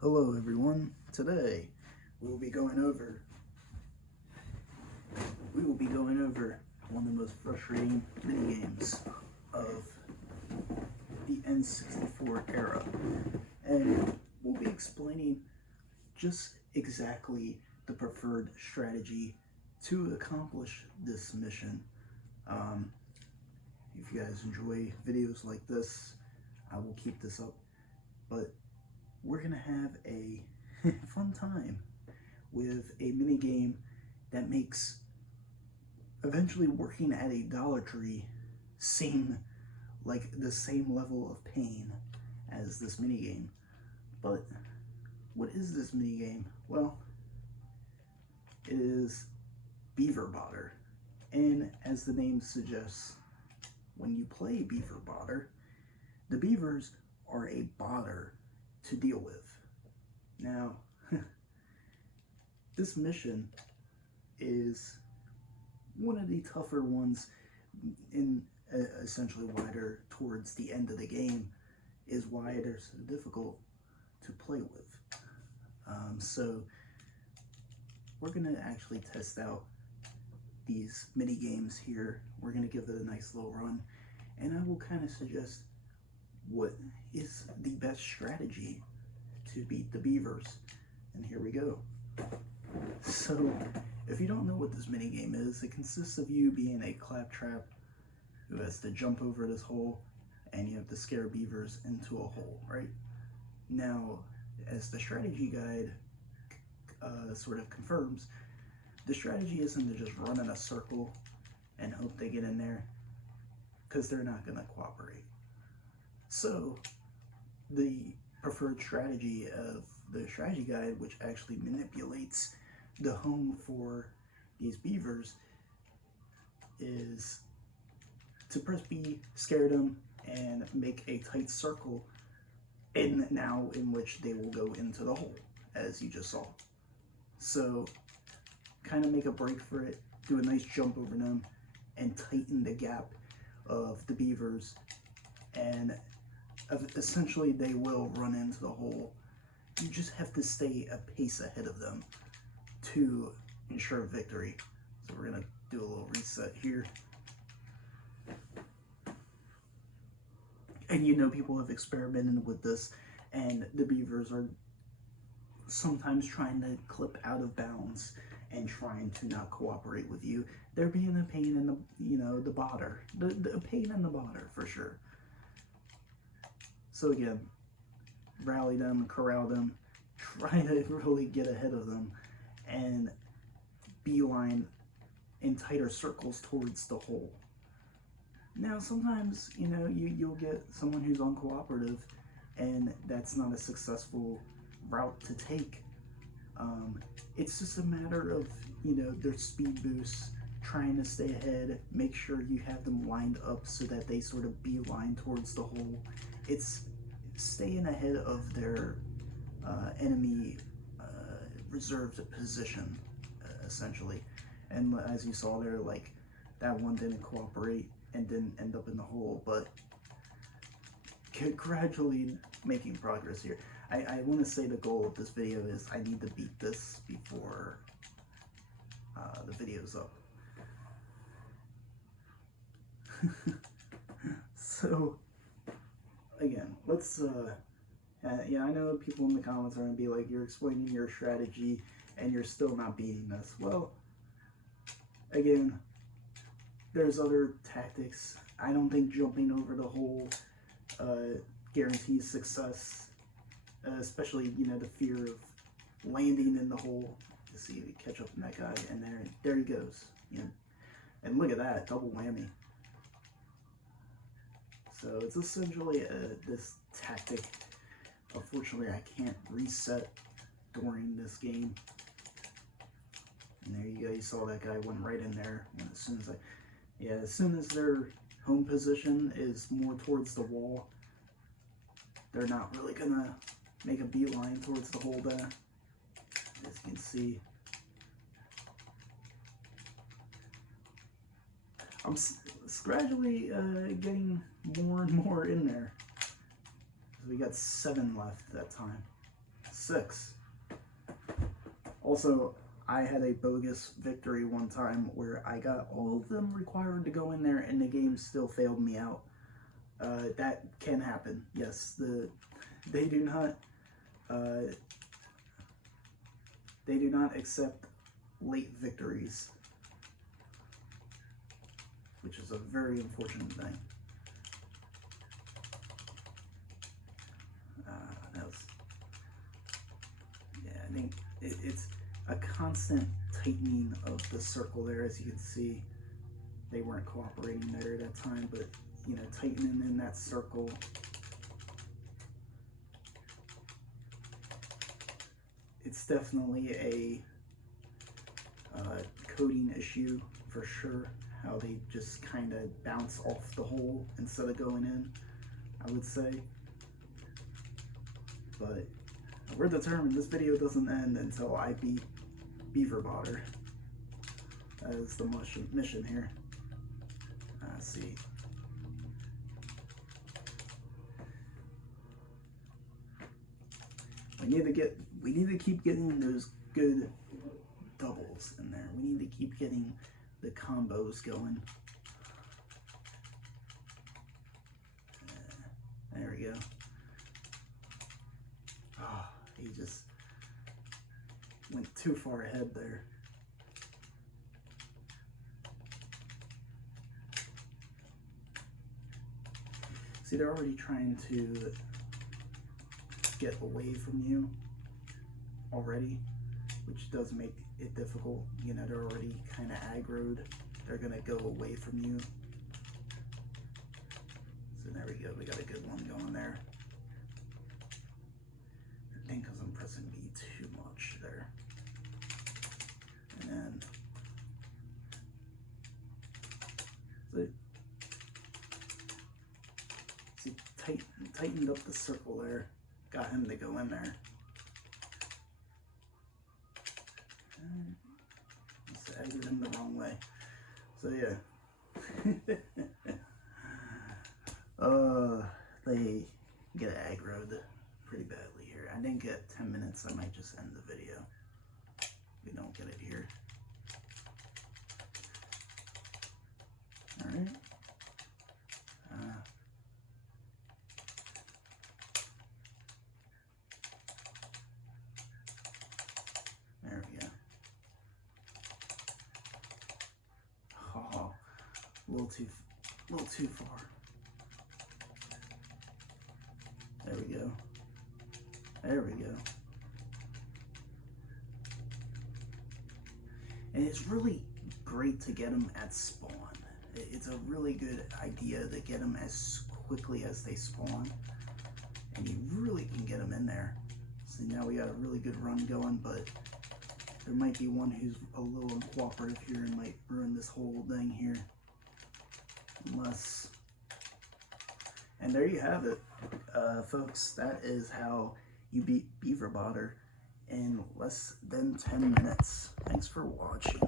Hello everyone. Today we will be going over one of the most frustrating mini games of the N64 era. And we'll be explaining just exactly the preferred strategy to accomplish this mission. If you guys enjoy videos like this, I will keep this up, but we're gonna have a fun time with a mini game that makes eventually working at a Dollar Tree seem like the same level of pain as this mini game. But what is this mini game? Well, it is Beaver Bother, and as the name suggests, when you play Beaver Bother, the beavers are a bother to deal with. Now, this mission is one of the tougher ones, in essentially wider towards the end of the game, is why they're so difficult to play with. So we're gonna actually test out these mini games here. We're gonna give it a nice little run, and I will kind of suggest what is the best strategy to beat the beavers. And here we go. So if you don't know what this mini game is, it consists of you being a claptrap who has to jump over this hole, and you have to scare beavers into a hole, right? Now, as the strategy guide sort of confirms, the strategy isn't to just run in a circle and hope they get in there, because they're not going to cooperate. So the preferred strategy of the strategy guide, which actually manipulates the home for these beavers, is to press B, scare them, and make a tight circle in which they will go into the hole, as you just saw. So kind of make a break for it, do a nice jump over them, and tighten the gap of the beavers, and essentially they will run into the hole. You just have to stay a pace ahead of them to ensure victory. So we're gonna do a little reset here. And you know, people have experimented with this, and the beavers are sometimes trying to clip out of bounds and trying to not cooperate with you. They're being a pain in the, the bother. The pain in the bother, for sure. So again, rally them, corral them, try to really get ahead of them, and beeline in tighter circles towards the hole. Now, sometimes, you'll get someone who's uncooperative, and that's not a successful route to take. It's just a matter of, their speed boosts, trying to stay ahead, make sure you have them lined up so that they sort of beeline towards the hole. It's staying ahead of their enemy reserved position, essentially. And as you saw there, like, that one didn't cooperate and didn't end up in the hole, but gradually making progress here. I want to say the goal of this video is I need to beat this before the video's up. So again, let's yeah, I know people in the comments are going to be like, you're explaining your strategy and you're still not beating this. Well, again, there's other tactics. I don't think jumping over the hole guarantees success, especially, the fear of landing in the hole. You see, you catch up in that guy, and there he goes. And look at that, double whammy. So it's essentially this tactic. Unfortunately, I can't reset during this game. And there you go, you saw that guy went right in there. And as soon as their home position is more towards the wall, they're not really gonna make a beeline towards the hole there, as you can see. I'm gradually getting more and more in there. We got 7 left that time. 6. Also, I had a bogus victory one time where I got all of them required to go in there and the game still failed me out. That can happen. Yes, they do not accept late victories, which is a very unfortunate thing. I think it's a constant tightening of the circle there. As you can see, they weren't cooperating there at that time, but you know, tightening in that circle. It's definitely a coding issue for sure, how they just kind of bounce off the hole instead of going in, I would say. But we're determined this video doesn't end until I beat Beaver Bother. That is the mission here. Let's see. We need to keep getting those good doubles in there. We need to keep getting the combos going. There we go. Oh, he just went too far ahead there. See, they're already trying to get away from you already, which does make it difficult. You know, they're already kind of aggroed. They're gonna go away from you. So there we go. We got a good one going there. I think because I'm pressing B too much there. And then see, tightened up the circle there. Got him to go in there. I did him the wrong way. So yeah. They get aggroed pretty badly here. I didn't get 10 minutes. I might just end the video. We don't get it here. All right. There we go. Oh, a little too far. There we go. There we go. And it's really great to get them at spawn. It's a really good idea to get them as quickly as they spawn. And you really can get them in there. So now we got a really good run going, but there might be one who's a little uncooperative here and might ruin this whole thing here. Unless... And there you have it, folks. That is how you beat Beaver Bother in less than 10 minutes. Thanks for watching.